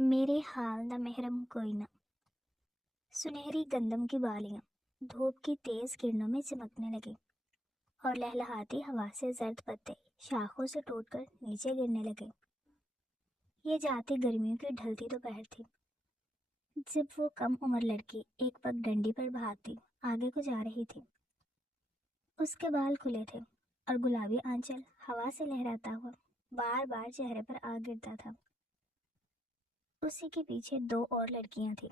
میرے حال نہ محرم کوئی نہ۔ سنہری گندم کی بالیاں دھوپ کی تیز کرنوں میں چمکنے لگی اور لہلہاتی ہوا سے زرد پتے شاخوں سے ٹوٹ کر نیچے گرنے لگے۔ یہ جاتی گرمیوں کی ڈھلتی دوپہر تھی جب وہ کم عمر لڑکی ایک پگ ڈنڈی پر بھاگتی آگے کو جا رہی تھی۔ اس کے بال کھلے تھے اور گلابی آنچل ہوا سے لہراتا ہوا بار بار چہرے پر آ گرتا تھا۔ اسی کے پیچھے دو اور لڑکیاں تھیں۔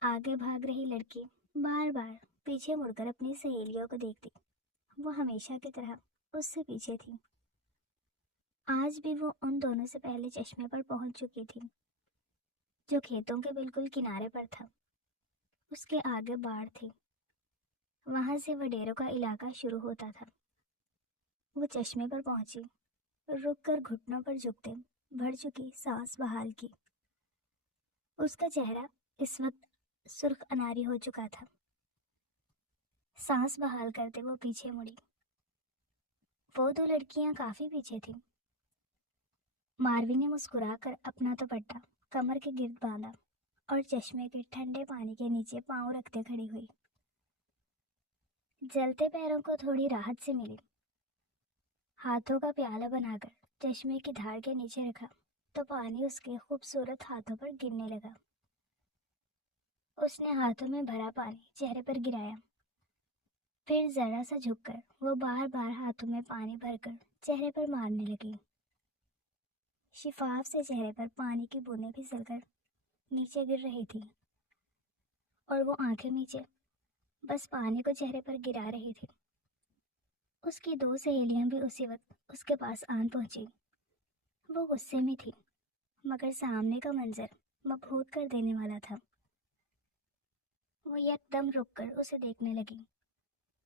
آگے بھاگ رہی لڑکی بار بار پیچھے مڑ کر اپنی سہیلیوں کو دیکھتی۔ وہ ہمیشہ کی طرح اس سے پیچھے تھی۔ آج بھی وہ ان دونوں سے پہلے چشمے پر پہنچ چکی تھی جو کھیتوں کے بالکل کنارے پر تھا۔ اس کے آگے باڑ تھی، وہاں سے وڈیروں کا علاقہ شروع ہوتا تھا۔ وہ چشمے پر پہنچی، رک کر گھٹنوں پر جھکتے بڑھ چکی سانس بحال کی۔ اس کا چہرہ اس وقت سرخ اناری ہو چکا تھا۔ سانس بحال کرتے وہ پیچھے مڑی۔ وہ دو لڑکیاں کافی پیچھے تھیں۔ ماروی نے مسکرا کر اپنا دوپٹہ کمر کے گرد باندھا اور چشمے کے ٹھنڈے پانی کے نیچے پاؤں رکھتے کھڑی ہوئی۔ جلتے پیروں کو تھوڑی راحت سے ملی۔ ہاتھوں کا پیالہ بنا کر چشمے کی دھار کے نیچے رکھا تو پانی اس کے خوبصورت ہاتھوں پر گرنے لگا۔ اس نے ہاتھوں میں بھرا پانی چہرے پر گرایا، پھر ذرا سا جھک کر وہ بار بار ہاتھوں میں پانی بھر کر چہرے پر مارنے لگی۔ شفاف سے چہرے پر پانی کی بوندیں پھسل کر نیچے گر رہی تھی اور وہ آنکھیں نیچے بس پانی کو چہرے پر گرا رہی تھی۔ اس کی دو سہیلیاں بھی اسی وقت اس کے پاس آن پہنچی۔ وہ غصے میں تھی مگر سامنے کا منظر مبہوت کر دینے والا تھا۔ وہ یک دم رک کر اسے دیکھنے لگی۔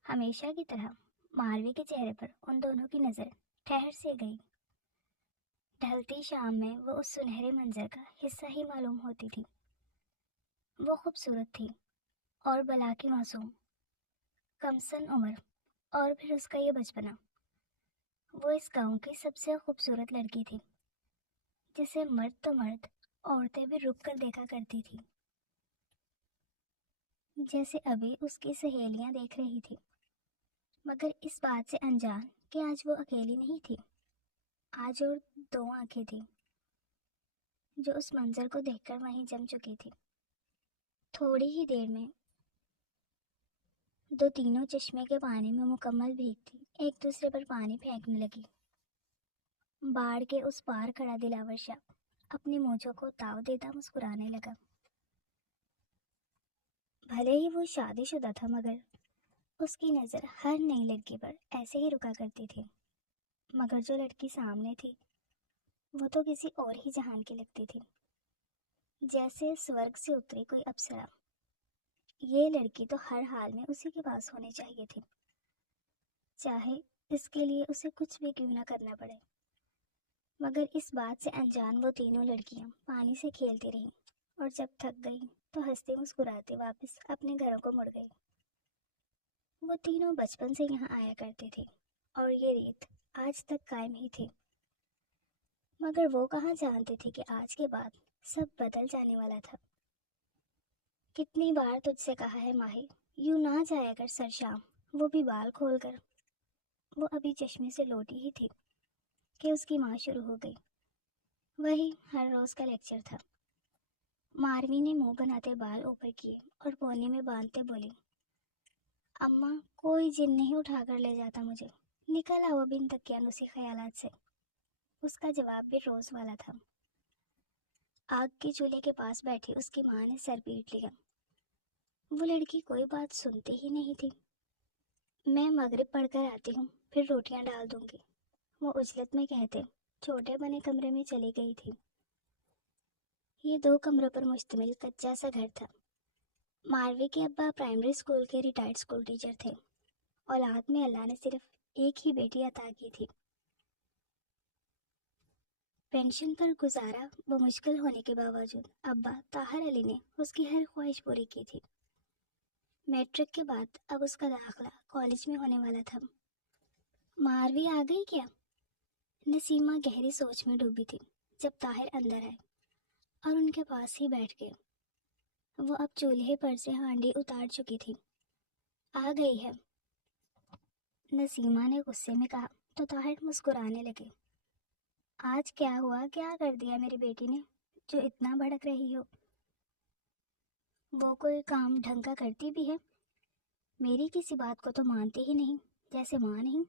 ہمیشہ کی طرح ماروی کے چہرے پر ان دونوں کی نظر ٹھہر سے گئی۔ ڈھلتی شام میں وہ اس سنہرے منظر کا حصہ ہی معلوم ہوتی تھی۔ وہ خوبصورت تھی اور بلا کی معصوم، کم سن عمر، اور پھر اس کا یہ بچپنا۔ وہ اس گاؤں کی سب سے خوبصورت لڑکی تھی جسے مرد تو مرد عورتیں بھی رک کر دیکھا کرتی تھی، جیسے ابھی اس کی سہیلیاں دیکھ رہی تھی، مگر اس بات سے انجان کہ آج وہ اکیلی نہیں تھی۔ آج اور دو آنکھیں تھیں جو اس منظر کو دیکھ کر وہیں جم چکی تھی۔ تھوڑی ہی دیر میں دو تینوں چشمے کے پانی میں مکمل بھیگتی ایک دوسرے پر پانی پھینکنے لگی۔ باڑ کے اس پار کھڑا دلاور شاہ اپنی مونچھوں کو تاؤ دیتا مسکرانے لگا۔ بھلے ہی وہ شادی شدہ تھا مگر اس کی نظر ہر نئی لڑکی پر ایسے ہی رکا کرتی تھی، مگر جو لڑکی سامنے تھی وہ تو کسی اور ہی جہان کی لگتی تھی، جیسے سورگ سے اتری کوئی اپسرا۔ یہ لڑکی تو ہر حال میں اسی کے پاس ہونی چاہیے تھی، چاہے اس کے لیے اسے کچھ بھی کیوں نہ کرنا پڑے۔ مگر اس بات سے انجان وہ تینوں لڑکیاں پانی سے کھیلتی رہیں اور جب تھک گئی تو ہنستے مسکراتے واپس اپنے گھروں کو مڑ گئی۔ وہ تینوں بچپن سے یہاں آیا کرتی تھی اور یہ ریت آج تک قائم ہی تھی، مگر وہ کہاں جانتی تھی کہ آج کے بعد سب بدل جانے والا تھا۔ کتنی بار تجھ سے کہا ہے ماہی، یوں نہ جایا کر سر شام، وہ بھی بال کھول کر۔ وہ ابھی چشمے سے لوٹی ہی تھی کہ اس کی ماں شروع ہو گئی۔ وہی ہر روز کا لیکچر تھا۔ ماروی نے منہ بناتے بال اوپر کیے اور پونے میں باندھتے بولی، اماں کوئی جن نہیں اٹھا کر لے جاتا مجھے، نکل آؤ بن دقیانوسی خیالات سے۔ اس کا جواب بھی روز والا تھا۔ آگ کے چولہے کے پاس بیٹھی اس کی ماں نے سر پیٹ لیا۔ وہ لڑکی کوئی بات سنتی ہی نہیں تھی۔ میں مغرب پڑھ کر آتی ہوں پھر روٹیاں ڈال دوں گی، وہ عجلت میں کہتے چھوٹے بنے کمرے میں چلی گئی تھی۔ یہ دو کمروں پر مشتمل کچا سا گھر تھا۔ ماروی کے ابا پرائمری اسکول کے ریٹائرڈ اسکول ٹیچر تھے۔ اولاد میں اللہ نے صرف ایک ہی بیٹی عطا کی تھی۔ پینشن پر گزارا بمشکل ہونے کے باوجود ابا طاہر علی نے اس کی ہر خواہش پوری کی تھی۔ میٹرک کے بعد اب اس کا داخلہ کالج میں ہونے والا تھا۔ ماروی آ گئی کیا؟ نسیمہ گہری سوچ میں ڈوبی تھی جب طاہر اندر آئے اور ان کے پاس ہی بیٹھ گئے۔ وہ اب چولہے پر سے ہانڈی اتار چکی تھی۔ آ گئی ہے، نسیمہ نے غصے میں کہا تو طاہر مسکرانے لگے۔ آج کیا ہوا، کیا کر دیا میری بیٹی نے جو اتنا بھڑک رہی ہو؟ وہ کوئی کام ڈھنگ کا کرتی بھی ہے؟ میری کسی بات کو تو مانتی ہی نہیں، جیسے ماں نہیں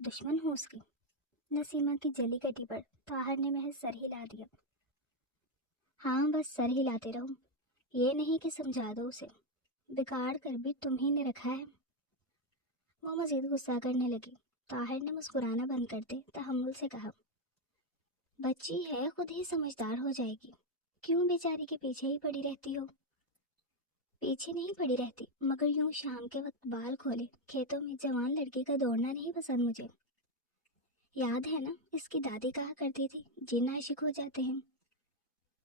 دشمن ہوں اس کی۔ نسیمہ کی جلی کٹی پر طاہر نے محض سر ہلا دیا۔ ہاں بس سر ہلاتے رہو، یہ نہیں کہ سمجھا دو اسے، بگاڑ کر بھی تم ہی نے رکھا ہے۔ وہ مزید غصہ کرنے لگی۔ طاہر نے مسکرانا بند کرتے تحمل سے کہا، بچی ہے، خود ہی سمجھدار ہو جائے گی، کیوں بیچاری کے پیچھے ہی پڑی رہتی ہو؟ پیچھے نہیں پڑی رہتی، مگر یوں شام کے وقت بال کھولے کھیتوں میں جوان لڑکی کا دوڑنا نہیں پسند مجھے۔ یاد ہے نا اس کی دادی کہا کرتی تھی جن عاشق ہو جاتے ہیں۔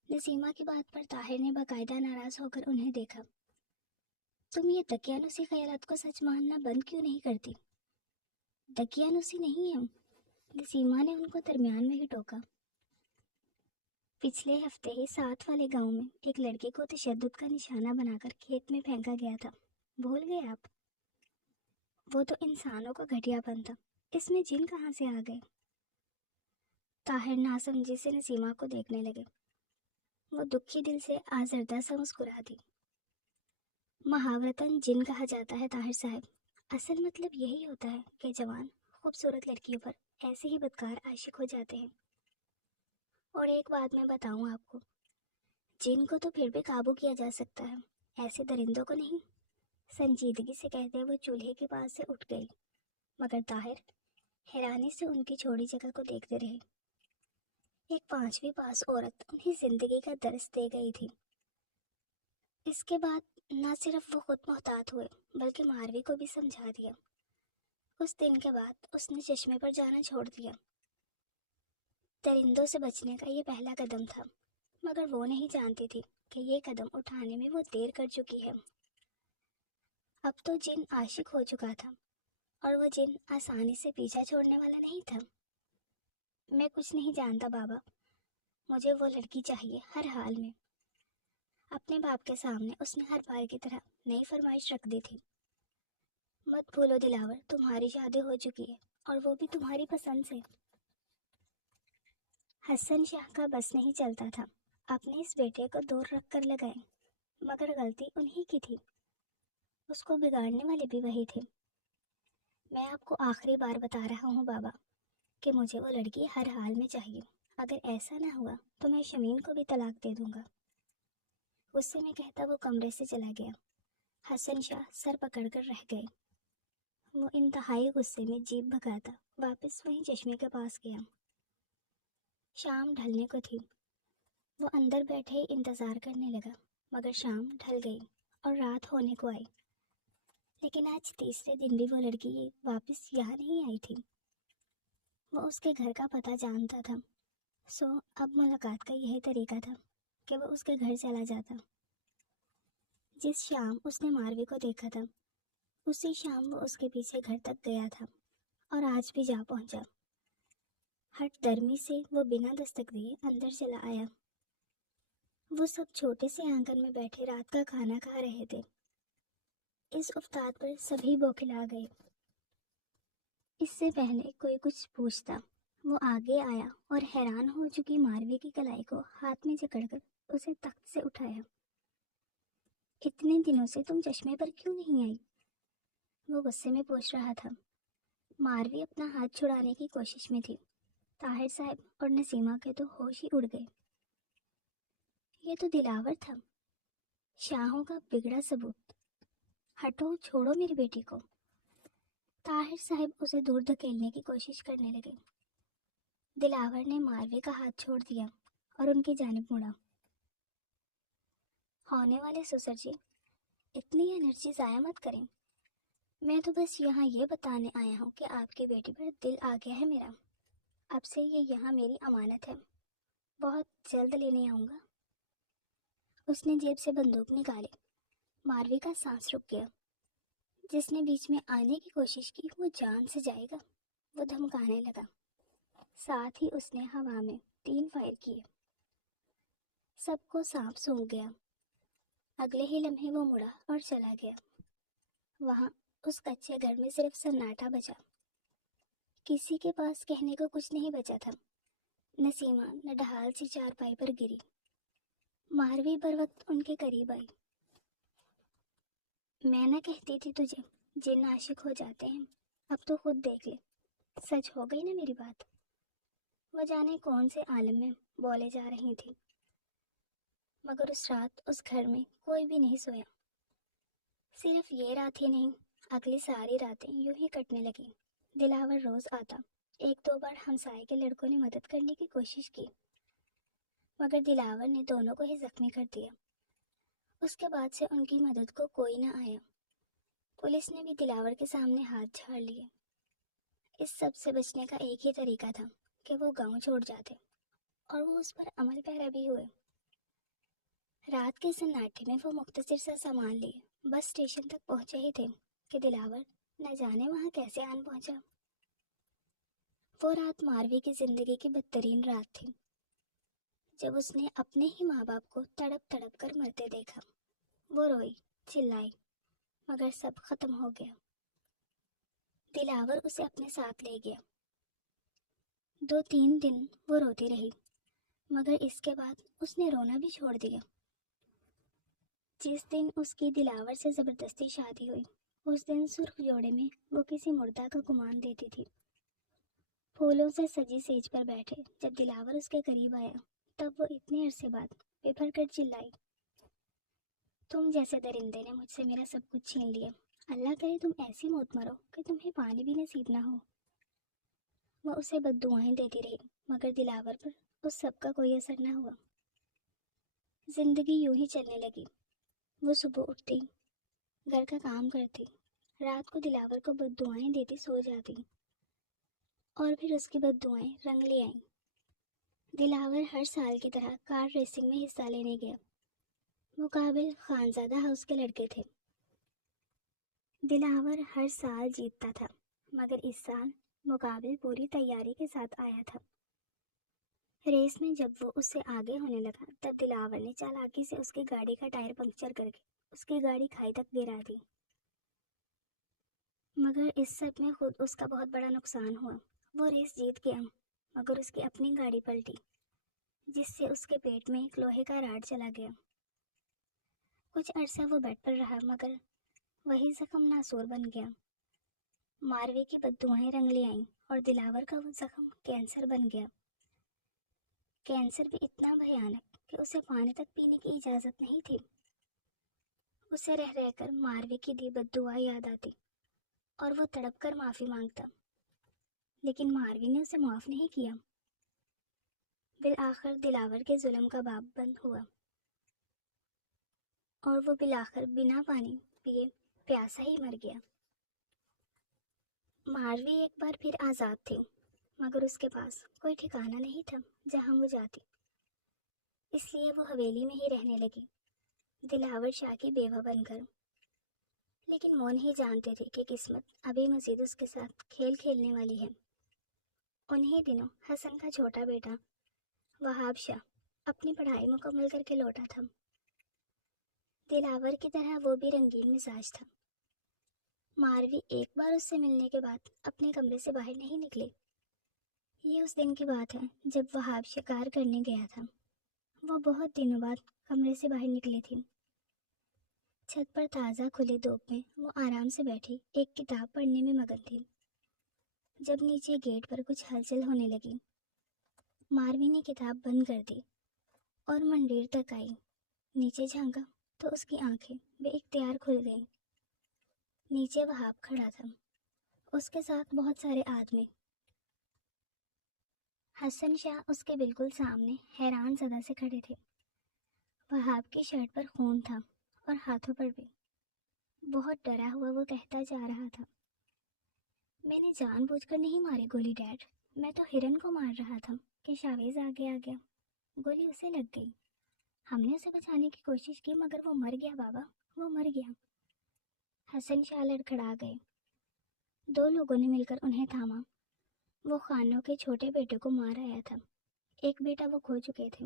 نسیمہ کی بات پر طاہر نے باقاعدہ ناراض ہو کر انہیں دیکھا۔ تم یہ دقیانوسی خیالات کو سچ ماننا بند کیوں نہیں کرتی؟ دقیانوسی نہیں ہے، نسیمہ نے ان کو درمیان میں ہی ٹوکا۔ پچھلے ہفتے ہی ساتھ والے گاؤں میں ایک لڑکے کو تشدد کا نشانہ بنا کر کھیت میں پھینکا گیا تھا، بھول گئے آپ؟ وہ تو انسانوں کا گھٹیا پن تھا، اس میں جن کہاں سے آ گئے؟ طاہر ناسمجھی سے نسیمہ کو دیکھنے لگے۔ وہ دکھی دل سے آزردہ سا مسکرا دی۔ محاورتاً جن کہا جاتا ہے طاہر صاحب، اصل مطلب یہی ہوتا ہے کہ جوان خوبصورت لڑکیوں پر ایسے ہی بدکار عاشق ہو جاتے ہیں۔ اور ایک بات میں بتاؤں آپ کو، جن کو تو پھر بھی قابو کیا جا سکتا ہے، ایسے درندوں کو نہیں۔ سنجیدگی سے کہتے وہ چولہے کے پاس سے اٹھ گئی، مگر طاہر حیرانی سے ان کی چھوڑی جگہ کو دیکھتے رہے۔ ایک 5ویں پاس عورت انہیں زندگی کا درس دے گئی تھی۔ اس کے بعد نہ صرف وہ خود محتاط ہوئے بلکہ ماروی کو بھی سمجھا دیا۔ اس دن کے بعد اس نے چشمے پر جانا چھوڑ دیا۔ درندوں سے بچنے کا یہ پہلا قدم تھا، مگر وہ نہیں جانتی تھی کہ یہ قدم اٹھانے میں وہ دیر کر چکی ہے۔ اب تو جن عاشق ہو چکا تھا، اور وہ جن آسانی سے پیچھا چھوڑنے والا نہیں تھا۔ میں کچھ نہیں جانتا بابا، مجھے وہ لڑکی چاہیے ہر حال میں۔ اپنے باپ کے سامنے اس نے ہر بار کی طرح نئی فرمائش رکھ دی تھی۔ مت بھولو دلاور، تمہاری شادی ہو چکی ہے، اور وہ بھی تمہاری پسند سے۔ حسن شاہ کا بس نہیں چلتا تھا اپنے اس بیٹے کو دور رکھ کر لگائیں، مگر غلطی انہی کی تھی، اس کو بگاڑنے والے بھی وہی تھے۔ میں آپ کو آخری بار بتا رہا ہوں بابا کہ مجھے وہ لڑکی ہر حال میں چاہیے۔ اگر ایسا نہ ہوا تو میں شمیم کو بھی طلاق دے دوں گا۔ غصے میں کہتا وہ کمرے سے چلا گیا۔ حسن شاہ سر پکڑ کر رہ گئے۔ وہ انتہائی غصے میں جیبھ بھگاتا واپس وہیں چشمے کے پاس گیا۔ شام ڈھلنے کو تھی۔ وہ اندر بیٹھے ہی انتظار کرنے لگا، مگر شام ڈھل گئی اور رات ہونے کو آئی، لیکن آج تیسرے دن بھی وہ لڑکی واپس یہاں نہیں آئی تھی۔ وہ اس کے گھر کا پتہ جانتا تھا، سو اب ملاقات کا یہی طریقہ تھا کہ وہ اس کے گھر چلا جاتا۔ جس شام اس نے ماروی کو دیکھا تھا، اسی شام وہ اس کے پیچھے گھر تک گیا تھا، اور آج بھی جا پہنچا۔ ہٹ درمی سے وہ بنا دستک دیے اندر چلا آیا۔ وہ سب چھوٹے سے آنگن میں بیٹھے رات کا کھانا کھا رہے تھے۔ اس افتاد پر سبھی بوکھلا گئے۔ اس سے پہلے کوئی کچھ پوچھتا، وہ آگے آیا اور حیران ہو چکی ماروی کی کلائی کو ہاتھ میں جکڑ کر اسے تخت سے اٹھایا۔ اتنے دنوں سے تم چشمے پر کیوں نہیں آئی؟ وہ غصے میں پوچھ رہا تھا۔ ماروی اپنا ہاتھ چھڑانے کی کوشش میں تھی۔ طاہر صاحب اور نسیمہ کے تو ہوش ہی اڑ گئے۔ یہ تو دلاور تھا، شاہوں کا بگڑا ثبوت۔ ہٹو، چھوڑو میری بیٹی کو۔ طاہر صاحب اسے دور دھکیلنے کی کوشش کرنے لگے۔ دلاور نے ماروی کا ہاتھ چھوڑ دیا اور ان کی جانب مڑا۔ ہونے والے سسر جی، اتنی انرجی ضائع مت کریں، میں تو بس یہاں یہ بتانے آیا ہوں کہ آپ کی بیٹی پر دل آ گیا ہے میرا۔ اب سے یہ یہاں میری امانت ہے، بہت جلد لینے آؤں گا۔ اس نے جیب سے بندوق نکالی۔ ماروی کا سانس رک گیا۔ جس نے بیچ میں آنے کی کوشش کی وہ جان سے جائے گا، وہ دھمکانے لگا۔ ساتھ ہی اس نے ہوا میں 3 فائر کیے۔ سب کو سانپ سونگھ گیا۔ اگلے ہی لمحے وہ مڑا اور چلا گیا۔ وہاں اس کچے گھر میں صرف سناٹا بچا۔ کسی کے پاس کہنے کو کچھ نہیں بچا تھا۔ نسیمہ نڈھال سی چارپائی پر گری۔ ماروی بر وقت ان کے قریب آئی۔ میں نہ کہتی تھی تجھے، جن عاشق ہو جاتے ہیں، اب تو خود دیکھ لے، سچ ہو گئی نا میری بات۔ وہ جانے کون سے عالم میں بولے جا رہی تھی، مگر اس رات اس گھر میں کوئی بھی نہیں سویا۔ صرف یہ رات ہی نہیں، اگلی ساری راتیں یوں ہی کٹنے لگی۔ دلاور روز آتا۔ ایک دو بار ہمسائے کے لڑکوں نے مدد کرنے کی کوشش کی، مگر دلاور نے دونوں کو ہی زخمی کر دیا۔ اس کے بعد سے ان کی مدد کو کوئی نہ آیا۔ پولیس نے بھی دلاور کے سامنے ہاتھ جھاڑ لیے۔ اس سب سے بچنے کا ایک ہی طریقہ تھا کہ وہ گاؤں چھوڑ جاتے، اور وہ اس پر عمل پیرا بھی ہوئے۔ رات کے سناٹے میں وہ مختصر سا سامان لیے بس اسٹیشن تک پہنچے ہی تھے کہ دلاور نہ جانے وہاں کیسے آن پہنچا۔ وہ رات ماروی کی زندگی کی بدترین رات تھی، جب اس نے اپنے ہی ماں باپ کو تڑپ تڑپ کر مرتے دیکھا۔ وہ روئی، چلائی، مگر سب ختم ہو گیا۔ دلاور اسے اپنے ساتھ لے گیا۔ 2-3 دن وہ روتی رہی، مگر اس کے بعد اس نے رونا بھی چھوڑ دیا۔ جس دن اس کی دلاور سے زبردستی شادی ہوئی، اس دن سرخ جوڑے میں وہ کسی مردہ کا گمان دیتی تھی۔ پھولوں سے سجی سیج پر بیٹھے جب دلاور اس کے قریب آیا، تب وہ اتنے عرصے بعد بھر کر چلائی، تم جیسے درندے نے مجھ سے میرا سب کچھ چھین لیا، اللہ کرے تم ایسی موت مرو کہ تمہیں پانی بھی نصیب نہ ہو۔ وہ اسے بد دعائیں دیتی رہی، مگر دلاور پر اس سب کا کوئی اثر نہ ہوا۔ زندگی یوں ہی چلنے لگی۔ وہ صبح اٹھتی، گھر کا کام کرتی، رات کو دلاور کو بد دعائیں دیتی سو جاتی، اور پھر اس کی بد دعائیں رنگ لے آئیں۔ دلاور ہر سال کی طرح کار ریسنگ میں حصہ لینے گیا۔ وہ قابل خانزادہ ہاؤس کے لڑکے تھے۔ دلاور ہر سال جیتتا تھا، مگر اس سال مقابل پوری تیاری کے ساتھ آیا تھا۔ ریس میں جب وہ اس سے آگے ہونے لگا، تب دلاور نے چالاکی سے اس کی گاڑی کا ٹائر پنکچر کر کے اس کی گاڑی کھائی تک گرا دی۔ مگر اس سب میں خود اس کا بہت بڑا نقصان ہوا۔ وہ ریس جیت گیا، مگر اس کی اپنی گاڑی پلٹی، جس سے اس کے پیٹ میں ایک لوہے کا راڈ چلا گیا۔ کچھ عرصہ وہ بیڈ پر رہا، مگر وہی زخم ناسور بن گیا۔ ماروی کی بد دعائیں رنگ لے آئیں، اور دلاور کا وہ زخم کینسر بن گیا۔ کینسر بھی اتنا بھیانک کہ اسے پانی تک پینے کی اجازت نہیں تھی۔ اسے رہ رہ کر ماروی کی دی بد دعا یاد آتی، اور وہ تڑپ کر معافی مانگتا، لیکن ماروی نے اسے معاف نہیں کیا۔ بالآخر دلاور کے ظلم کا باب بند ہوا، اور وہ بالآخر بنا پانی پیے پیاسا ہی مر گیا۔ ماروی ایک بار پھر آزاد تھی، مگر اس کے پاس کوئی ٹھکانہ نہیں تھا جہاں وہ جاتی، اس لیے وہ حویلی میں ہی رہنے لگی، دلاور شاہ کی بیوہ بن کر۔ لیکن وہ نہیں جانتے تھے کہ قسمت ابھی مزید اس کے ساتھ کھیل کھیلنے والی ہے۔ انہی دنوں حسن کا چھوٹا بیٹا وہاب شاہ اپنی پڑھائی مکمل کر کے لوٹا تھا۔ دلاور کی طرح وہ بھی رنگین مزاج تھا۔ ماروی ایک بار اس سے ملنے کے بعد اپنے کمرے سے باہر نہیں نکلی۔ یہ اس دن کی بات ہے جب وہاب شکار کرنے گیا تھا۔ وہ بہت دنوں بعد کمرے سے باہر نکلی تھی۔ چھت پر تازہ کھلی دھوپ میں وہ آرام سے بیٹھی ایک کتاب پڑھنے میں مگن تھی، جب نیچے گیٹ پر کچھ ہلچل ہونے لگی۔ ماروی نے کتاب بند کر دی اور منڈیر تک آئی۔ نیچے جھانکا تو اس کی آنکھیں بے اختیار کھل گئیں۔ نیچے وہاب کھڑا تھا، اس کے ساتھ بہت سارے آدمی۔ حسن شاہ اس کے بالکل سامنے حیران زدہ سے کھڑے تھے۔ وہاب کی شرٹ پر خون تھا اور ہاتھوں پر بھی۔ بہت ڈرا ہوا وہ کہتا جا رہا تھا، میں نے جان بوجھ کر نہیں ماری گولی ڈیڈ، میں تو ہرن کو مار رہا تھا کہ شاویز آگے آ گیا، گولی اسے لگ گئی، ہم نے اسے بچانے کی کوشش کی مگر وہ مر گیا بابا، وہ مر گیا۔ حسن شاہ لڑکھڑا گئے۔ 2 لوگوں نے مل کر انہیں تھاما۔ وہ خانوں کے چھوٹے بیٹے کو مار آیا تھا، ایک بیٹا وہ کھو چکے تھے،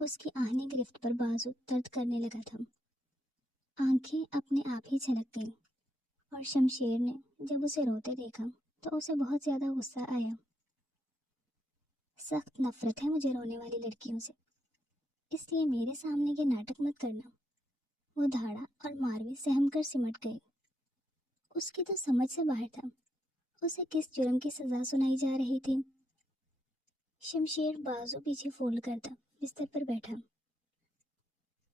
اس کی آہنی گرفت پر بازو درد کرنے لگا تھا، آنکھیں اپنے آپ ہی جھلک گئیں، اور شمشیر نے جب اسے روتے دیکھا تو اسے بہت زیادہ غصہ آیا۔ سخت نفرت ہے مجھے رونے والی لڑکیوں سے، اس لیے میرے سامنے یہ ناٹک مت کرنا۔ وہ دھاڑا اور ماروی سہم کر سمٹ گئی۔ اس کی تو سمجھ سے باہر تھا اسے کس جرم کی سزا سنائی جا رہی تھی۔ شمشیر بازو پیچھے فولڈ کرتا بستر پر بیٹھا۔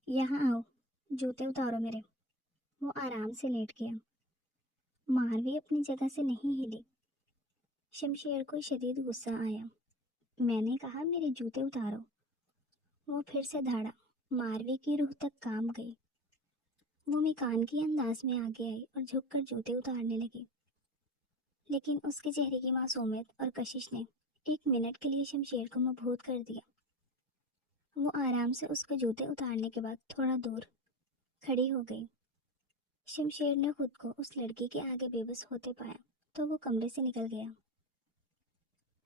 یہاں آؤ، جوتے اتارو میرے۔ وہ آرام سے لیٹ گیا۔ ماروی اپنی جگہ سے نہیں ہلی۔ شمشیر کو شدید غصہ آیا۔ میں نے کہا میرے جوتے اتارو۔ وہ پھر سے دھاڑا۔ ماروی کی روح تک کام گئی۔ وہ میکان کی انداز میں آگے آئی اور جھک کر جوتے اتارنے لگی، لیکن اس کے چہرے کی معصومیت اور کشش نے ایک منٹ کے لیے شمشیر کو مبہوت کر دیا۔ وہ آرام سے اس کے جوتے اتارنے کے بعد تھوڑا دور کھڑی ہو گئی۔ شمشیر نے خود کو اس لڑکی کے آگے بے بس ہوتے پایا تو وہ کمرے سے نکل گیا۔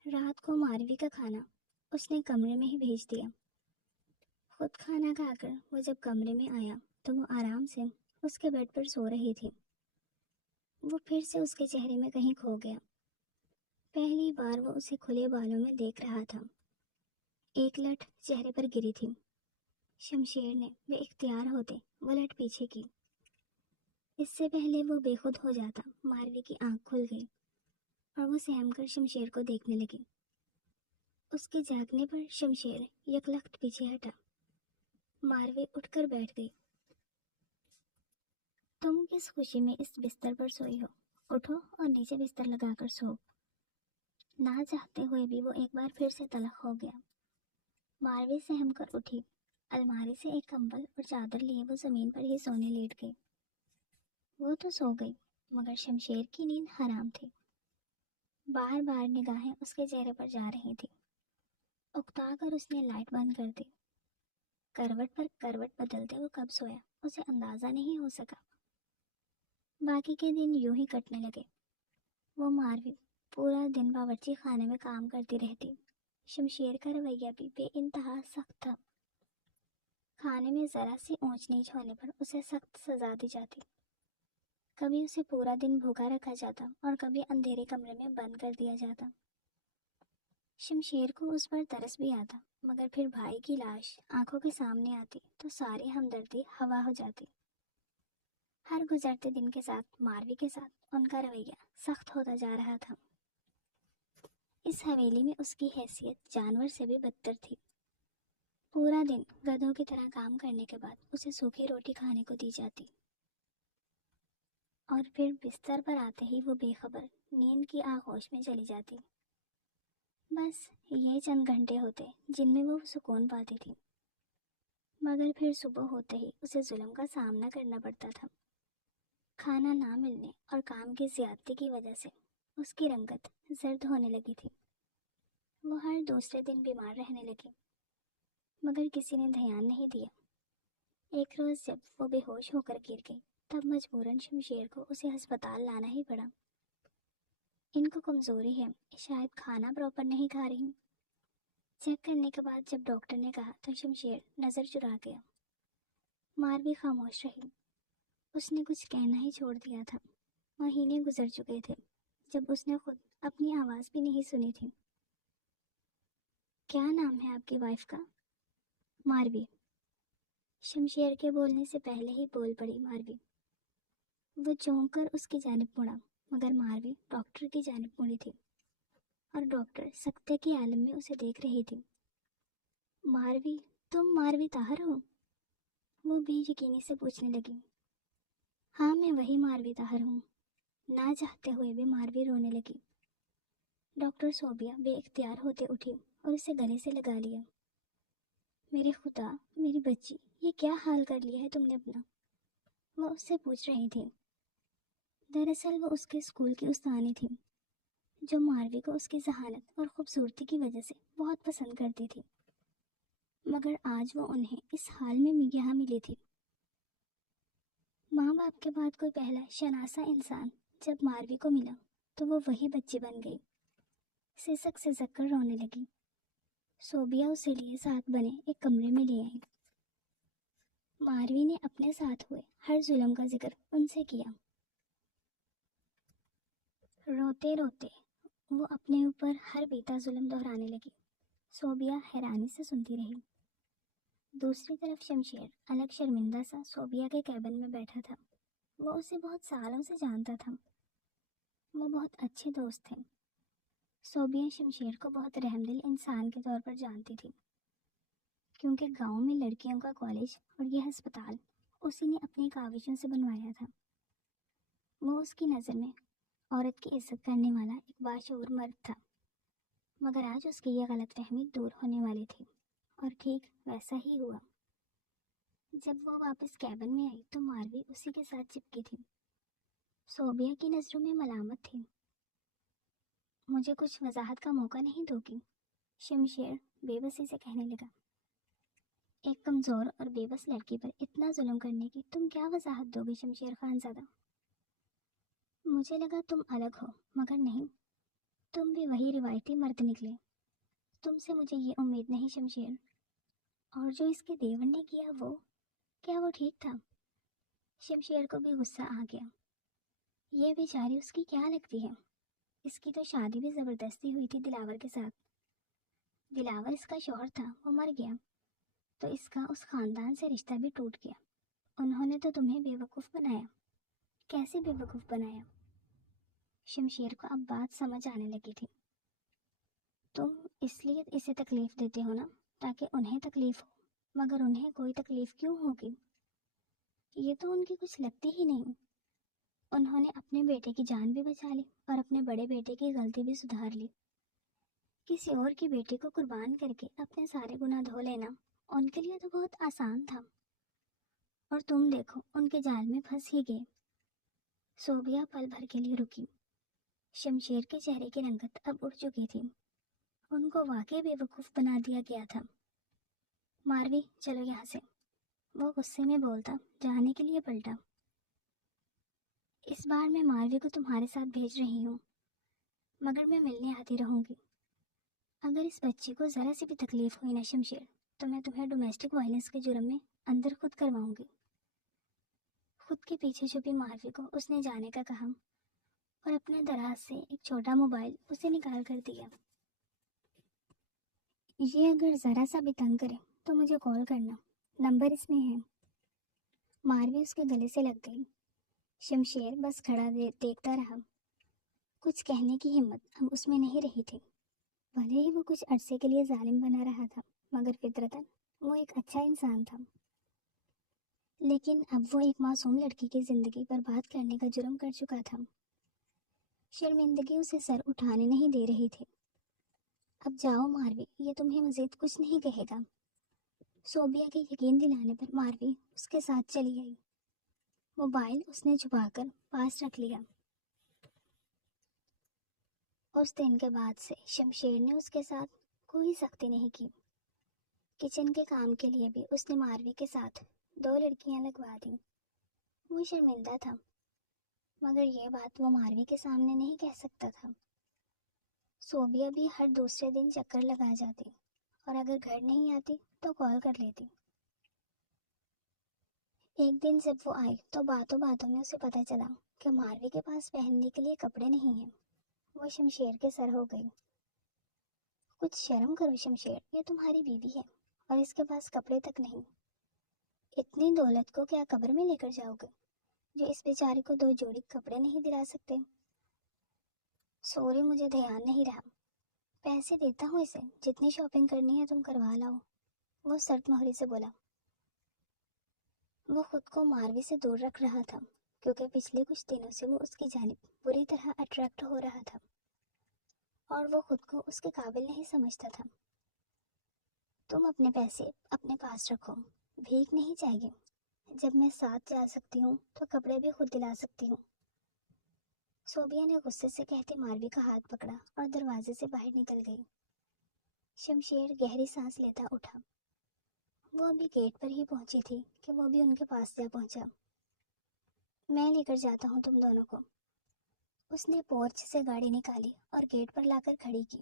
رات کو ماروی کا کھانا اس نے کمرے میں ہی بھیج دیا۔ خود کھانا کھا کر وہ جب کمرے میں آیا تو وہ آرام سے اس کے بیڈ پر سو رہی تھی۔ وہ پھر سے اس کے چہرے میں کہیں کھو گیا۔ پہلی بار وہ اسے کھلے بالوں میں دیکھ رہا تھا۔ ایک لٹ چہرے پر گری تھی۔ شمشیر نے بے اختیار ہوتے وہ لٹ پیچھے کی۔ اس سے پہلے وہ بے خود ہو جاتا، ماروی کی آنکھ کھل گئی اور وہ سہم کر شمشیر کو دیکھنے لگی۔ اس کے جاگنے پر شمشیر یکلخت پیچھے ہٹا۔ ماروی اٹھ کر بیٹھ گئی۔ تم کس خوشی میں اس بستر پر سوئی ہو؟ اٹھو اور نیچے بستر لگا کر سو۔ نہ چاہتے ہوئے بھی وہ ایک بار پھر سے تلخ ہو گیا۔ ماروی سہم کر اٹھی، الماری سے ایک کمبل اور چادر لیے وہ زمین پر ہی سونے لیٹ گئی۔ وہ تو سو گئی مگر شمشیر کی نیند حرام تھی۔ بار بار نگاہیں اس کے چہرے پر جا رہی تھی۔ اکتا کر اس نے لائٹ بند کر دی۔ کروٹ پر کروٹ بدلتے وہ کب سویا اسے اندازہ نہیں ہو سکا۔ باقی کے دن یوں ہی کٹنے لگے۔ وہ ماروی پورا دن باورچی خانے میں کام کرتی رہتی۔ شمشیر کا رویہ بھی بے انتہا سخت تھا۔ کھانے میں ذرا سی اونچ نیچ ہونے پر اسے سخت سزا دی جاتی۔ کبھی اسے پورا دن بھوکا رکھا جاتا اور کبھی اندھیرے کمرے میں بند کر دیا جاتا۔ شمشیر کو اس پر ترس بھی آتا، مگر پھر بھائی کی لاش آنکھوں کے سامنے آتی تو ساری ہمدردی ہوا ہو جاتی۔ ہر گزرتے دن کے ساتھ ماروی کے ساتھ ان کا رویہ سخت ہوتا جا رہا تھا۔ اس حویلی میں اس کی حیثیت جانور سے بھی بدتر تھی۔ پورا دن گدھوں کی طرح کام کرنے کے بعد اسے سوکھی روٹی کھانے کو دی جاتی، اور پھر بستر پر آتے ہی وہ بے خبر نیند کی آغوش میں چلی جاتی۔ بس یہ چند گھنٹے ہوتے جن میں وہ سکون پاتی تھی، مگر پھر صبح ہوتے ہی اسے ظلم کا سامنا کرنا پڑتا تھا۔ کھانا نہ ملنے اور کام کی زیادتی کی وجہ سے اس کی رنگت زرد ہونے لگی تھی۔ وہ ہر دوسرے دن بیمار رہنے لگی، مگر کسی نے دھیان نہیں دیا۔ ایک روز جب وہ بے ہوش ہو کر گر گئی تب مجبوراً شمشیر کو اسے ہسپتال لانا ہی پڑا۔ ان کو کمزوری ہے، شاید کھانا پراپر نہیں کھا رہی۔ چیک کرنے کے بعد جب ڈاکٹر نے کہا تو شمشیر نظر چرا گیا۔ ماروی خاموش رہی۔ اس نے کچھ کہنا ہی چھوڑ دیا تھا۔ مہینے گزر چکے تھے جب اس نے خود اپنی آواز بھی نہیں سنی تھی۔ کیا نام ہے آپ کی وائف کا؟ ماروی۔ شمشیر کے بولنے سے پہلے ہی بول پڑی ماروی۔ وہ چونک کر اس کی جانب مڑا، مگر ماروی ڈاکٹر کی جانب مڑی تھی اور ڈاکٹر سکتے کے عالم میں اسے دیکھ رہی تھی۔ ماروی، تم ماروی طاہر ہو؟ وہ بے یقینی سے پوچھنے لگی۔ ہاں میں وہی ماروی طاہر ہوں۔ نہ چاہتے ہوئے بھی ماروی رونے لگی۔ ڈاکٹر صوبیہ بے اختیار ہوتے اٹھی اور اسے گلے سے لگا لیا۔ میرے خدا، میری بچی، یہ کیا حال کر لیا ہے تم نے اپنا؟ وہ اس سے پوچھ رہی تھی۔ دراصل وہ اس کے اسکول کی استانی تھی جو ماروی کو اس کی ذہانت اور خوبصورتی کی وجہ سے بہت پسند کرتی تھی، مگر آج وہ انہیں اس حال میں یہاں ملی تھی۔ ماں باپ کے بعد کوئی پہلا شناسا انسان جب ماروی کو ملا تو وہ وہی بچی بن گئی۔ سسک سسک کر رونے لگی۔ صوبیہ اسے لیے ساتھ بنے ایک کمرے میں لے آئی۔ ماروی نے اپنے ساتھ ہوئے ہر ظلم کا ذکر ان سے کیا۔ روتے روتے وہ اپنے اوپر ہر بیتا ظلم دہرانے لگی۔ صوبیہ حیرانی سے سنتی رہی۔ دوسری طرف شمشیر الگ شرمندہ سا صوبیہ کے کیبن میں بیٹھا تھا۔ وہ اسے بہت سالوں سے جانتا تھا۔ وہ بہت اچھے دوست تھے۔ صوبیہ شمشیر کو بہت رحم دل انسان کے طور پر جانتی تھی، کیونکہ گاؤں میں لڑکیوں کا کالج اور یہ ہسپتال اسی نے اپنی کاوشوں سے بنوایا تھا۔ وہ اس کی نظر میں عورت کی عزت کرنے والا ایک باشعور مرد تھا، مگر آج اس کی یہ غلط فہمی دور ہونے والی تھی، اور ٹھیک ویسا ہی ہوا۔ جب وہ واپس کیبن میں آئی تو ماروی اسی کے ساتھ چپکی تھی۔ صوبیہ کی نظروں میں ملامت تھی۔ مجھے کچھ وضاحت کا موقع نہیں دو گی؟ شمشیر بے بسی سے کہنے لگا۔ ایک کمزور اور بے بس لڑکی پر اتنا ظلم کرنے کی تم کیا وضاحت دو گے شمشیر خان زادہ؟ مجھے لگا تم الگ ہو، مگر نہیں، تم بھی وہی روایتی مرد نکلے۔ تم سے مجھے یہ امید نہیں شمشیر۔ اور جو اس کے دیور نے کیا وہ کیا وہ ٹھیک تھا؟ شمشیر کو بھی غصہ آ گیا۔ یہ بیچاری اس کی کیا لگتی ہے؟ اس کی تو شادی بھی زبردستی ہوئی تھی دلاور کے ساتھ۔ دلاور اس کا شوہر تھا، وہ مر گیا تو اس کا اس خاندان سے رشتہ بھی ٹوٹ گیا۔ انہوں نے تو تمہیں بے وقوف بنایا۔ کیسے بے وقوف بنایا؟ شمشیر کو اب بات سمجھ آنے لگی تھی۔ تم اس لیے اسے تکلیف دیتے ہو نا تاکہ انہیں تکلیف ہو، مگر انہیں کوئی تکلیف کیوں ہوگی؟ یہ تو ان کی کچھ لگتی ہی نہیں۔ انہوں نے اپنے بیٹے کی جان بھی بچا لی اور اپنے بڑے بیٹے کی غلطی بھی سدھار لی۔ کسی اور کی بیٹی کو قربان کر کے اپنے سارے گناہ دھو لینا ان کے لیے تو بہت آسان تھا، اور تم دیکھو ان کے جال میں پھنس ہی گئے۔ صوبیہ پل بھر کے لیے رکی۔ شمشیر کے چہرے کی رنگت اب اڑ چکی تھی۔ ان کو واقعی بے وقوف بنا دیا گیا تھا۔ ماروی چلو یہاں سے، وہ غصے میں بولتا جانے کے لیے پلٹا۔ اس بار میں ماروی کو تمہارے ساتھ بھیج رہی ہوں، مگر میں ملنے آتی رہوں گی۔ اگر اس بچی کو ذرا سی بھی تکلیف ہوئی نا شمشیر تو میں تمہیں ڈومیسٹک وائلنس کے جرم میں اندر خود کرواؤں گی۔ خود کے پیچھے چھپی ماروی کو اس نے جانے کا کہا اور اپنے دراز سے ایک چھوٹا موبائل اسے نکال کر دیا۔ یہ اگر ذرا سا بھی تنگ کرے تو مجھے کال کرنا، نمبر اس میں ہے۔ ماروی اس کے گلے سے لگ گئی۔ شمشیر بس کھڑا دیکھتا رہا۔ کچھ کہنے کی ہمت اب اس میں نہیں رہی تھی۔ بھلے ہی وہ کچھ عرصے کے لیے ظالم بنا رہا تھا، مگر فطرتاً وہ ایک اچھا انسان تھا۔ لیکن اب وہ ایک معصوم لڑکی کی زندگی برباد کرنے کا جرم کر چکا تھا۔ شرمندگی اسے سر اٹھانے نہیں دے رہی تھی۔ اب جاؤ ماروی، یہ تمہیں مزید کچھ نہیں کہے گا۔ صوبیہ کے یقین دلانے پر ماروی اس کے ساتھ چلی آئی۔ موبائل اس نے چھپا کر پاس رکھ لیا۔ اس دن کے بعد سے شمشیر نے اس کے ساتھ کوئی سختی نہیں کی۔ کچن کے کام کے لیے بھی اس نے ماروی کے ساتھ 2 لڑکیاں لگوا دیں۔ وہ شرمندہ تھا، مگر یہ بات وہ ماروی کے سامنے نہیں کہہ سکتا تھا۔ صوبیہ بھی ہر دوسرے دن چکر لگا جاتی، اور اگر گھر نہیں آتی تو کال کر لیتی۔ ایک دن جب وہ آئی تو باتوں باتوں میں اسے پتہ چلا کہ ماروی کے پاس پہننے کے لیے کپڑے نہیں ہیں۔ وہ شمشیر کے سر ہو گئی۔ کچھ شرم کرو شمشیر، یہ تمہاری بیوی ہے اور اس کے پاس کپڑے تک نہیں۔ اتنی دولت کو کیا قبر میں لے کر جاؤ گے جو اس بیچارے کو 2 جوڑی کپڑے نہیں دلا سکتے؟ سوری، مجھے دھیان نہیں رہا۔ پیسے دیتا ہوں اسے، جتنی شاپنگ کرنی ہے تم کروا لاؤ، وہ سرد مہری سے بولا۔ وہ خود کو ماروی سے دور رکھ رہا تھا کیونکہ پچھلے کچھ دنوں سے وہ اس کی جانب بری طرح اٹریکٹ ہو رہا تھا، اور وہ خود کو اس کے قابل نہیں سمجھتا تھا۔ تم اپنے پیسے اپنے پاس رکھو، بھیک نہیں چاہیے۔ جب میں ساتھ جا سکتی ہوں تو کپڑے بھی خود دلا سکتی ہوں۔ صوبیہ نے غصے سے کہتے ماروی کا ہاتھ پکڑا اور دروازے سے باہر نکل گئی۔ شمشیر گہری سانس لیتا اٹھا۔ وہ ابھی گیٹ پر ہی پہنچی تھی کہ وہ بھی ان کے پاس جا پہنچا۔ میں لے کر جاتا ہوں تم دونوں کو۔ اس نے پورچ سے گاڑی نکالی اور گیٹ پر لا کر کھڑی کی۔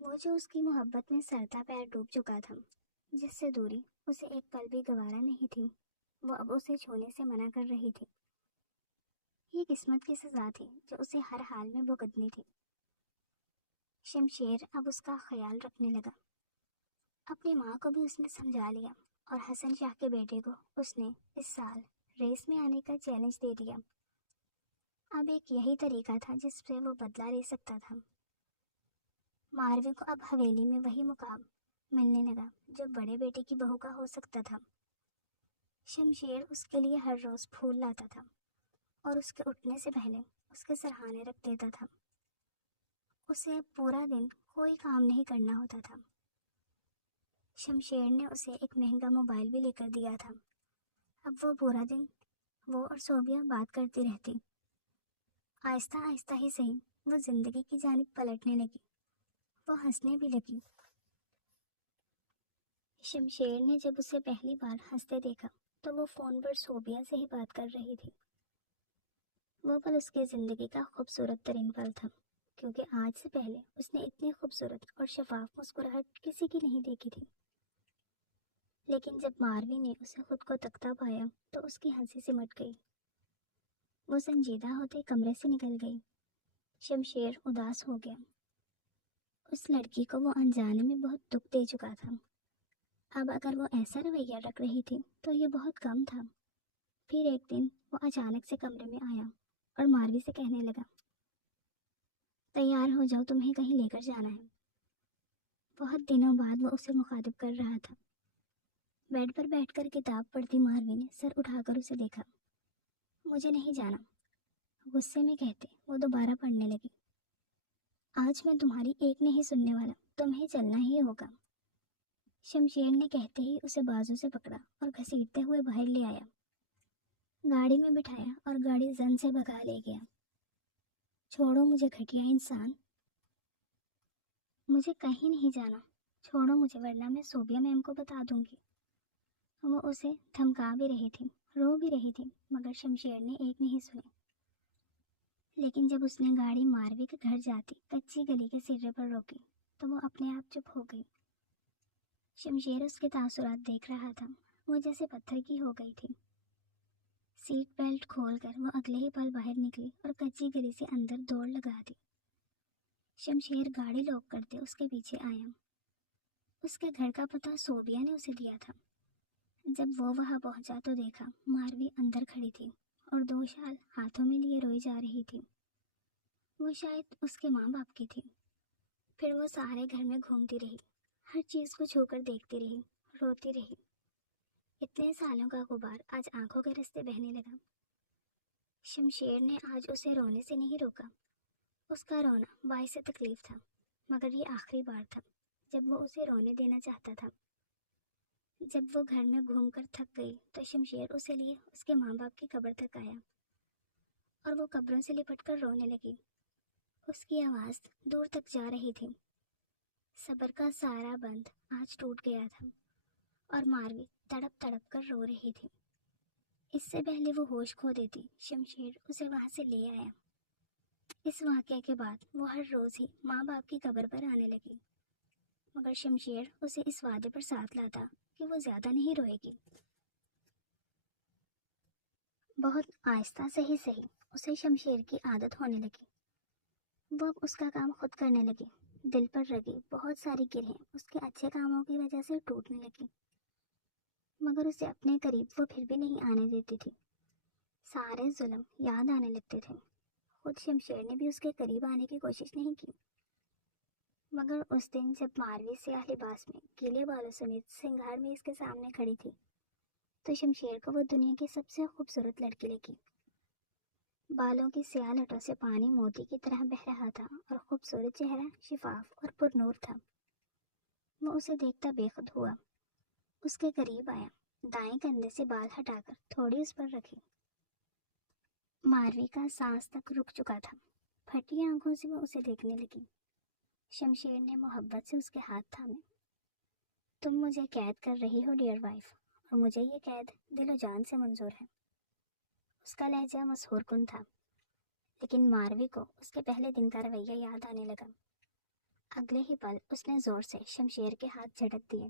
وہ جو اس کی محبت میں سرتا پیر ڈوب چکا تھا، جس سے دوری اسے ایک پل بھی گوارا نہیں تھی، وہ اب اسے چھونے سے منع کر رہی تھی۔ یہ قسمت کی سزا تھی جو اسے ہر حال میں بھگتنی تھی۔ شمشیر اب اس کا خیال رکھنے لگا۔ اپنی ماں کو بھی اس نے سمجھا لیا اور حسن شاہ کے بیٹے کو اس نے اس سال ریس میں آنے کا چیلنج دے دیا۔ اب ایک یہی طریقہ تھا جس سے وہ بدلہ لے سکتا تھا۔ ماروی کو اب حویلی میں وہی مقام ملنے لگا جو بڑے بیٹے کی بہو کا ہو سکتا تھا۔ شمشیر اس کے لیے ہر روز پھول لاتا تھا اور اس کے اٹھنے سے پہلے اس کے سرہانے رکھ دیتا تھا۔ اسے پورا دن کوئی کام نہیں کرنا ہوتا تھا۔ شمشیر نے اسے ایک مہنگا موبائل بھی لے کر دیا تھا۔ اب وہ پورا دن وہ اور صوبیہ بات کرتی رہتی۔ آہستہ آہستہ ہی صحیح وہ زندگی کی جانب پلٹنے لگی، وہ ہنسنے بھی لگی۔ شمشیر نے جب اسے پہلی بار ہنستے دیکھا تو وہ فون پر صوبیہ سے ہی بات کر رہی تھی۔ وہ پل اس کی زندگی کا خوبصورت ترین پل تھا، کیونکہ آج سے پہلے اس نے اتنی خوبصورت اور شفاف مسکراہٹ کسی کی نہیں دیکھی تھی۔ لیکن جب ماروی نے اسے خود کو تکتا پایا تو اس کی ہنسی سمٹ گئی۔ وہ سنجیدہ ہوتے کمرے سے نکل گئی۔ شمشیر اداس ہو گیا۔ اس لڑکی کو وہ انجانے میں بہت دکھ دے چکا تھا۔ اب اگر وہ ایسا رویہ رکھ رہی تھی تو یہ بہت کم تھا۔ پھر ایک دن وہ اچانک سے کمرے میں آیا اور ماروی سے کہنے لگا، تیار ہو جاؤ، تمہیں کہیں لے کر جانا ہے۔ بہت دنوں بعد وہ اسے مخاطب کر رہا تھا۔ بیڈ پر بیٹھ کر کتاب پڑھتی ماروی نے سر اٹھا کر اسے دیکھا۔ مجھے نہیں جانا، غصے میں کہتے وہ دوبارہ پڑھنے لگی۔ آج میں تمہاری ایک نہیں سننے والا، تمہیں چلنا ہی ہوگا۔ شمشیر نے کہتے ہی اسے بازو سے پکڑا اور گھسیٹتے ہوئے باہر لے آیا، گاڑی میں بٹھایا اور گاڑی زن سے بھگا لے گیا۔ چھوڑو مجھے گھٹیا انسان، مجھے کہیں نہیں جانا، چھوڑو مجھے ورنہ میں صوبیہ میم کو بتا دوں گی۔ وہ اسے دھمکا بھی رہی تھی، رو بھی رہی تھی، مگر شمشیر نے ایک نہیں سنی۔ لیکن جب اس نے گاڑی ماروی کے گھر جاتی کچی گلی کے سرے پر روکی تو وہ اپنے آپ چپ ہو گئی۔ شمشیر اس کے تاثرات دیکھ رہا تھا، وہ جیسے پتھر کی ہو گئی تھی۔ سیٹ بیلٹ کھول کر وہ اگلے ہی پل باہر نکلی اور کچی گلی سے اندر دوڑ لگا دی۔ شمشیر گاڑی لاک کرتے اس کے پیچھے آیا۔ اس کے گھر کا پتہ صوبیہ نے اسے دیا تھا۔ جب وہ وہاں پہنچا تو دیکھا ماروی اندر کھڑی تھی اور دو شال ہاتھوں میں لیے روئی جا رہی تھی۔ وہ شاید اس کے ماں باپ کی تھی۔ پھر وہ سارے گھر میں گھومتی رہی، ہر چیز کو چھو کر دیکھتی رہی، روتی رہی۔ اتنے سالوں کا غبار آج آنکھوں کے رستے بہنے لگا۔ شمشیر نے آج اسے رونے سے نہیں روکا۔ اس کا رونا باعث تکلیف تھا، مگر یہ آخری بار تھا جب وہ اسے رونے دینا چاہتا تھا۔ جب وہ گھر میں گھوم کر تھک گئی تو شمشیر اسے لیے اس کے ماں باپ کی قبر تک آیا اور وہ قبروں سے لپٹ کر رونے لگی۔ اس کی آواز دور تک جا رہی تھی۔ صبر کا سارا بند آج ٹوٹ گیا تھا اور ماروی تڑپ تڑپ کر رو رہی تھی۔ اس سے پہلے وہ ہوش کھو دیتی شمشیر اسے وہاں سے لے آیا۔ اس واقعے کے بعد وہ ہر روز ہی ماں باپ کی قبر پر آنے لگی، مگر شمشیر اسے اس وعدے پر ساتھ لاتا کہ وہ زیادہ نہیں روئے گی۔ بہت آہستہ سے ہی صحیح اسے شمشیر کی عادت ہونے لگی۔ وہ اب اس کا کام خود کرنے لگی۔ دل پر لگی بہت ساری گرہیں اس کے اچھے کاموں کی وجہ سے ٹوٹنے لگی، مگر اسے اپنے قریب وہ پھر بھی نہیں آنے دیتی تھی۔ سارے ظلم یاد آنے لگتے تھے۔ خود شمشیر نے بھی اس کے قریب آنے کی کوشش نہیں کی، مگر اس دن جب ماروی سیاہ لباس میں گیلے بالوں سمیت سنگھار میں اس کے سامنے کھڑی تھی تو شمشیر کو وہ دنیا کی سب سے خوبصورت لڑکی لگی۔ بالوں کی سیاہ لٹوں سے پانی موتی کی طرح بہہ رہا تھا اور خوبصورت چہرہ شفاف اور پر نور تھا۔ وہ اسے دیکھتا بے خود ہوا، اس کے قریب آیا، دائیں کندھے سے بال ہٹا کر تھوڑی اس پر رکھی۔ ماروی کا سانس تک رک چکا تھا، پھٹی آنکھوں سے وہ اسے دیکھنے لگی۔ شمشیر نے محبت سے اس کے ہاتھ تھامے۔ تم مجھے قید کر رہی ہو ڈیئر وائف، اور مجھے یہ قید دل و جان سے منظور ہے۔ اس کا لہجہ مسحور کن تھا، لیکن ماروی کو اس کے پہلے دن کا رویہ یاد آنے لگا۔ اگلے ہی پل اس نے زور سے شمشیر کے ہاتھ جھٹک دیے.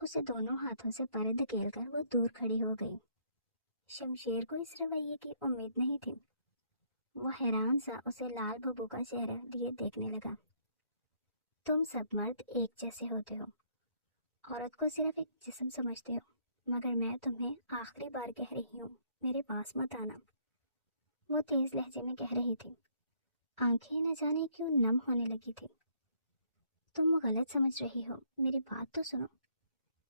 اسے دونوں ہاتھوں سے پرے دھکیل کر وہ دور کھڑی ہو گئی. شمشیر کو اس رویے کی امید نہیں تھی. وہ حیران سا اسے لال ببو کا چہرہ لیے دیکھنے لگا. تم سب مرد ایک جیسے ہوتے ہو. عورت کو صرف ایک جسم سمجھتے ہو. مگر میں تمہیں آخری بار کہہ رہی ہوں، میرے پاس مت آنا. وہ تیز لہجے میں کہہ رہی تھی. آنکھیں نہ جانے کیوں نم ہونے لگی تھی. تم غلط سمجھ رہی ہو، میری بات تو سنو.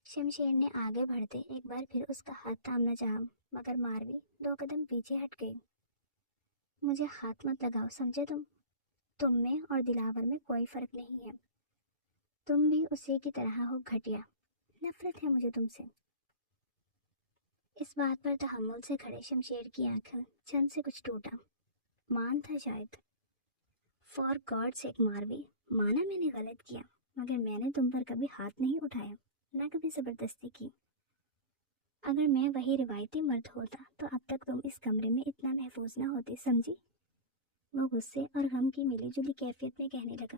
شمشیر نے آگے بڑھتے ایک بار پھر اس کا ہاتھ تھامنا چاہا، مگر ماروی 2 قدم پیچھے ہٹ گئی. مجھے ہاتھ مت لگاؤ، سمجھے تم میں اور دلاور میں کوئی فرق نہیں ہے. تم بھی اسی کی طرح ہو گھٹیا. نفرت ہے مجھے تم سے. اس بات پر تحمل سے کھڑے شمشیر کی آنکھیں چند سے کچھ ٹوٹا. مان تھا شاید. فار گاڈ سیک ماروی، مانا میں نے غلط کیا، مگر میں نے تم پر کبھی ہاتھ نہیں اٹھایا، نہ کبھی زبردستی کی. اگر میں وہی روایتی مرد ہوتا تو اب تک تم اس کمرے میں اتنا محفوظ نہ ہوتے، سمجھی؟ وہ غصے اور غم کی ملی جلی کیفیت میں کہنے لگا.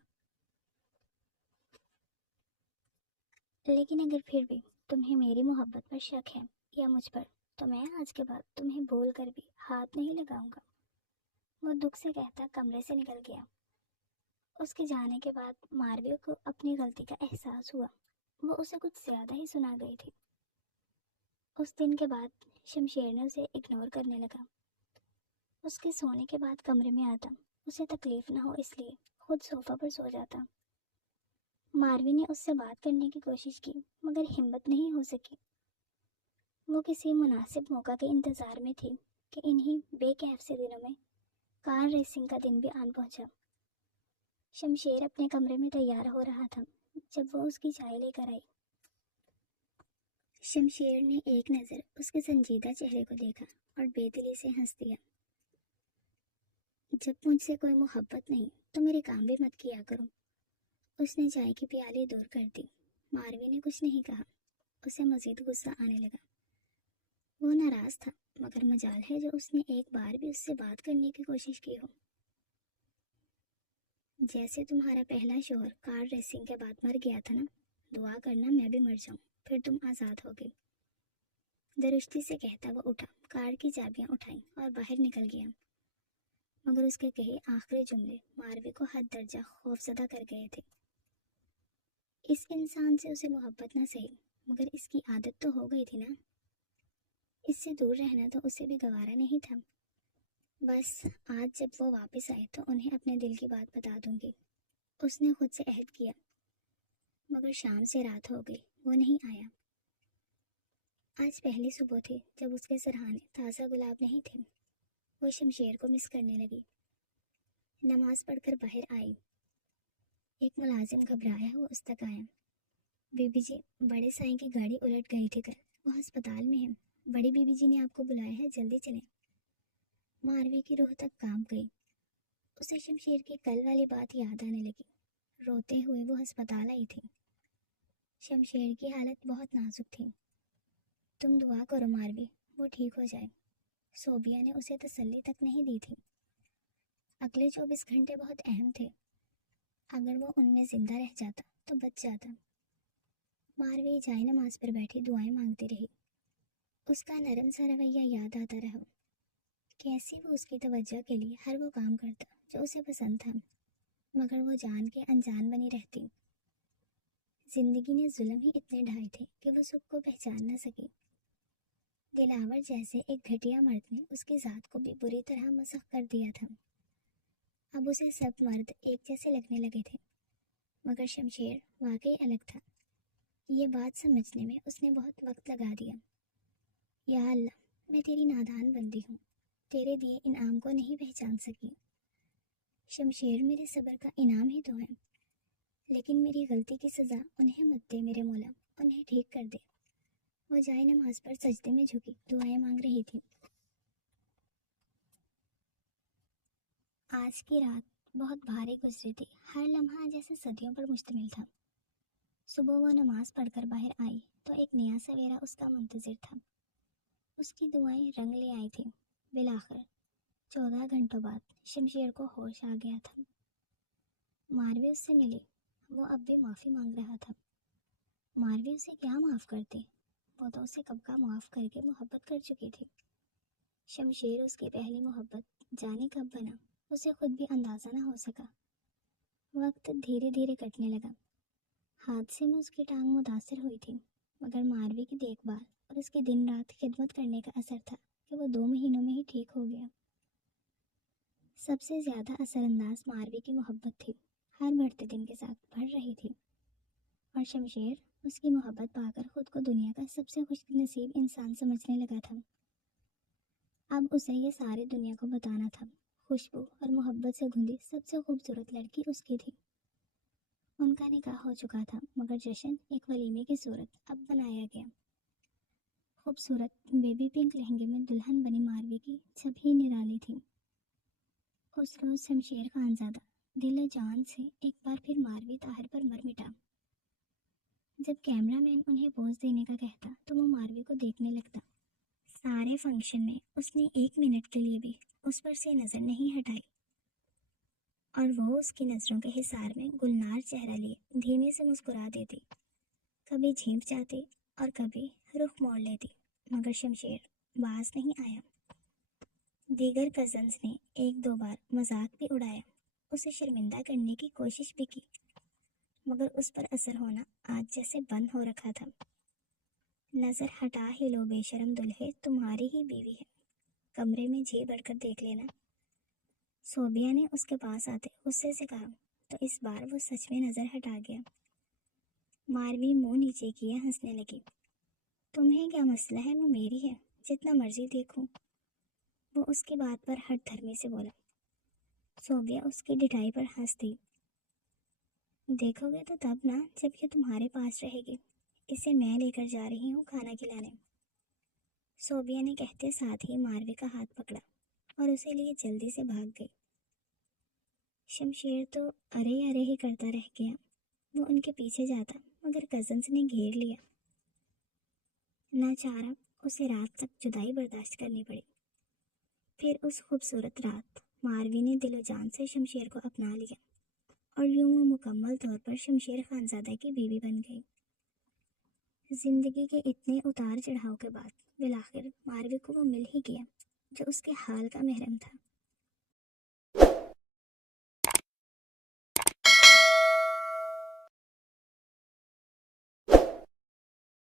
لیکن اگر پھر بھی تمہیں میری محبت پر شک ہے یا مجھ پر، تو میں آج کے بعد تمہیں بول کر بھی ہاتھ نہیں لگاؤں گا. وہ دکھ سے کہتا کمرے سے نکل گیا. اس کے جانے کے بعد ماروی کو اپنی غلطی کا احساس ہوا. وہ اسے کچھ زیادہ ہی سنا گئی تھی. اس دن کے بعد شمشیر نے اسے اگنور کرنے لگا. اس کے سونے کے بعد کمرے میں آتا، اسے تکلیف نہ ہو اس لیے خود صوفہ پر سو جاتا. ماروی نے اس سے بات کرنے کی کوشش کی، مگر ہمت نہیں ہو سکی. وہ کسی مناسب موقع کے انتظار میں تھی کہ انہی بے کیف سے دنوں میں کار ریسنگ کا دن بھی آن پہنچا. شمشیر اپنے کمرے میں تیار ہو رہا تھا جب وہ اس کی چائے لے کر آئی. شمشیر نے ایک نظر اس کے سنجیدہ چہرے کو دیکھا اور بے دلی سے ہنس دیا. جب مجھ سے کوئی محبت نہیں تو میرے کام بھی مت کیا کرو. اس نے چائے کی پیالی دور کر دی. ماروی نے کچھ نہیں کہا. اسے مزید غصہ آنے لگا. وہ ناراض تھا، مگر مجال ہے جو اس نے ایک بار بھی اس سے بات کرنے کی کوشش کی ہو. جیسے تمہارا پہلا شوہر کار ریسنگ کے بعد مر گیا تھا نا، دعا کرنا میں بھی مر جاؤں، پھر تم آزاد ہوگے. درستی سے کہتا وہ اٹھا، کار کی چابیاں اٹھائیں اور باہر نکل گیا. مگر اس کے کہے آخری جملے ماروی کو حد درجہ خوفزدہ کر گئے تھے. اس انسان سے اسے محبت نہ سہی، مگر اس کی عادت تو ہو گئی تھی نا. اس سے دور رہنا تو اسے بھی گوارا نہیں تھا. بس آج جب وہ واپس آئے تو انہیں اپنے دل کی بات بتا دوں گی. اس نے خود سے عہد کیا. مگر شام سے رات ہو گئی، وہ نہیں آیا. آج پہلی صبح تھی جب اس کے سرہانے تازہ گلاب نہیں تھے. وہ شمشیر کو مس کرنے لگی. نماز پڑھ کر باہر آئی. ایک ملازم گھبرایا وہ اس تک آیا. بی بی جی، بڑے سائیں کی گاڑی الٹ گئی تھی کل، وہ ہسپتال میں ہیں. بڑی بی بی جی نے آپ کو بلایا ہے، جلدی چلیں. ماروی کی روح تک کانپ گئی. اسے شمشیر کی کل والی بات یاد آنے لگی. روتے ہوئے وہ ہسپتال آئی تھی. شمشیر کی حالت بہت نازک تھی. تم دعا کرو ماروی، وہ ٹھیک ہو جائے. صوبیہ نے اسے تسلی تک نہیں دی تھی. اگلے 24 گھنٹے بہت اہم تھے. اگر وہ ان میں زندہ رہ جاتا تو بچ جاتا. ماروی جائے نماز پر بیٹھی دعائیں مانگتی رہی. اس کا نرم سا رویہ یاد آتا رہا. کیسے وہ اس کی توجہ کے لیے ہر وہ کام کرتا جو اسے پسند تھا، مگر وہ جان کے انجان بنی رہتی. زندگی نے ظلم ہی اتنے ڈھائے تھے کہ وہ سکھ کو پہچان نہ سکی. دلاور جیسے ایک گھٹیا مرد نے اس کی ذات کو بھی بری طرح مسخ کر دیا تھا. اب اسے سب مرد ایک جیسے لگنے لگے تھے، مگر شمشیر واقعی الگ تھا. یہ بات سمجھنے میں اس نے بہت وقت لگا دیا. یا اللہ، میں تیری نادان بندی ہوں، تیرے دیے انعام کو نہیں پہچان سکی. شمشیر میرے صبر کا انعام ہی تو ہے، لیکن میری غلطی کی سزا انہیں مت دے میرے مولا، انہیں ٹھیک کر دے. وہ جائے نماز پر سجدے میں جھکی دعائیں مانگ رہی تھی. آج کی رات بہت بھاری گزری تھی. ہر لمحہ جیسے صدیوں پر مشتمل تھا. صبح وہ نماز پڑھ کر باہر آئی تو ایک نیا سویرا اس کا منتظر تھا. اس کی دعائیں رنگ لے آئی تھیں. بالآخر 14 گھنٹوں بعد شمشیر کو ہوش آ گیا تھا. ماروی اس سے ملی، وہ اب بھی معافی مانگ رہا تھا۔ ماروی اسے کیا معاف کرتی، وہ تو اسے کب کا معاف کر کے محبت کر چکی تھی۔ شمشیر اس کی پہلی محبت جانے کب بنا، اسے خود بھی اندازہ نہ ہو سکا۔ وقت دھیرے دھیرے کٹنے لگا۔ حادثے میں اس کی ٹانگ متاثر ہوئی تھی، مگر ماروی کی دیکھ بھال اور اس کی دن رات خدمت کرنے کا اثر تھا کہ وہ 2 مہینوں میں ہی ٹھیک ہو گیا۔ سب سے زیادہ اثر انداز ماروی کی محبت تھی، ہر بڑھتے دن کے ساتھ بڑھ رہی تھی، اور شمشیر اس کی محبت پا کر خود کو دنیا کا سب سے خوش نصیب انسان سمجھنے لگا تھا۔ اب اسے یہ ساری دنیا کو بتانا تھا، خوشبو اور محبت سے گھندی سب سے خوبصورت لڑکی اس کی تھی۔ ان کا نکاح ہو چکا تھا، مگر جشن ایک ولیمے کی صورت اب بنایا گیا۔ خوبصورت بیبی پنک لہنگے میں دلہن بنی ماروی کی چھب ہی نرالی تھی۔ اس روز شمشیر خانزادہ دل و جان سے ایک بار پھر ماروی طاہر پر مر مٹا۔ جب کیمرہ مین انہیں پوز دینے کا کہتا تو وہ ماروی کو دیکھنے لگتا۔ سارے فنکشن میں اس نے 1 منٹ کے لیے بھی اس پر سے نظر نہیں ہٹائی، اور وہ اس کی نظروں کے حصار میں گلنار چہرہ لیے دھیمے سے مسکرا دیتی، کبھی جھینپ جاتی اور کبھی رخ موڑ لیتی، مگر شمشیر باز نہیں آیا۔ دیگر کزنز نے 1-2 بار مذاق بھی اڑایا، اسے شرمندہ کرنے کی کوشش بھی کی، مگر اس پر اثر ہونا آج جیسے بند ہو رکھا تھا۔ نظر ہٹا ہی لو بے شرم دلہے، تمہاری ہی بیوی ہے، کمرے میں جی بڑھ کر دیکھ لینا، صوبیہ نے اس کے پاس آتے غصے سے کہا، تو اس بار وہ سچ میں نظر ہٹا گیا۔ ماروی منہ نیچے کیا ہنسنے لگی۔ تمہیں کیا مسئلہ ہے، وہ میری ہے، جتنا مرضی دیکھوں، وہ اس کی بات پر ہٹ دھرمی سے بولا۔ صوبیہ اس کی ڈٹائی پر ہنس دی۔ دیکھو گے تو تب نا، جب یہ تمہارے پاس رہے گی، اسے میں لے کر جا رہی ہوں کھانا کھلانے۔ صوبیہ نے کہتے ساتھ ہی ماروی کا ہاتھ پکڑا اور اسے لیے جلدی سے بھاگ گئی۔ شمشیر تو ارے ارے ہی کرتا رہ گیا، وہ ان کے پیچھے جاتا مگر کزنز نے گھیر لیا۔ ناچارہ اسے رات تک جدائی برداشت کرنی پڑی۔ پھر اس خوبصورت رات ماروی نے دل و جان سے شمشیر کو اپنا لیا، اور یوں وہ مکمل طور پر شمشیر خانزادہ کی بیوی بن گئی۔ زندگی کے اتنے اتار چڑھاؤ کے بعد بالآخر ماروی کو وہ مل ہی گیا جو اس کے حال کا محرم تھا۔